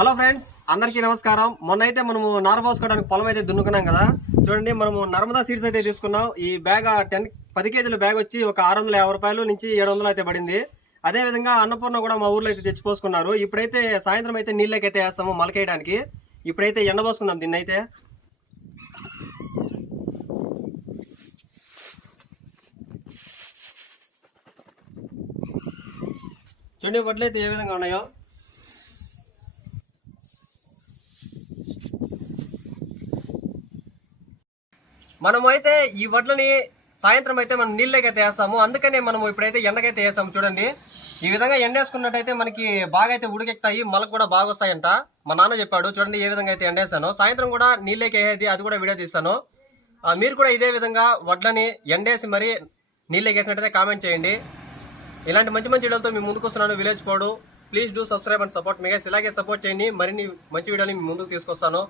Hello friends అందరికీ నమస్కారం. మొన్న అయితే మనము నారబోసుకోవడానికి పొలం అయితే దున్నుకున్నాం కదా. చూడండి మనము నర్మదా సీడ్స్ అయితే తీసుకున్నాం. ఈ బ్యాగ్ టెన్ పది కేజీల బ్యాగ్ వచ్చి ఒక ఆరు వందల యాభై రూపాయలు నుంచి ఏడు వందలు అయితే పడింది. అదే విధంగా అన్నపూర్ణ కూడా మా ఊర్లో అయితే తెచ్చి పోసుకున్నారు. ఇప్పుడైతే సాయంత్రం అయితే నీళ్ళకి అయితే వేస్తాము మొలకేయడానికి ఇప్పుడైతే ఎండ పోసుకున్నాం దీన్ని అయితే చూడండి వడ్లు అయితే ఏ విధంగా ఉన్నాయో. మనమైతే అయితే ఈ వడ్లని సాయంత్రం అయితే మనం నీళ్ళకైతే అయితే వేస్తాము. అందుకనే మనం ఇప్పుడైతే ఎండకైతే వేస్తాము చూడండి. ఈ విధంగా ఎండేసుకున్నట్టయితే మనకి బాగా అయితే ఉడికెక్తాయి. మొలకు కూడా బాగా వస్తాయంట మా నాన్న చెప్పాడు చూడండి ఏ విధంగా అయితే ఎండేస్తాను సాయంత్రం కూడా నీళ్ళకి వేసేది అది కూడా వీడియో తీస్తాను. మీరు కూడా ఇదే విధంగా వడ్లని ఎండేసి మరి నీళ్ళకేసినట్టయితే కామెంట్ చేయండి. ఇలాంటి మంచి మంచి వీడియోలతో మీ ముందుకు వస్తున్నాను. విలేజ్ పోడు. Please do subscribe and support. మీకు ఇలాగే సపోర్ట్ చేయండి. మరిన్ని మంచి వీడియోని మీ ముందుకు తీసుకొస్తాను.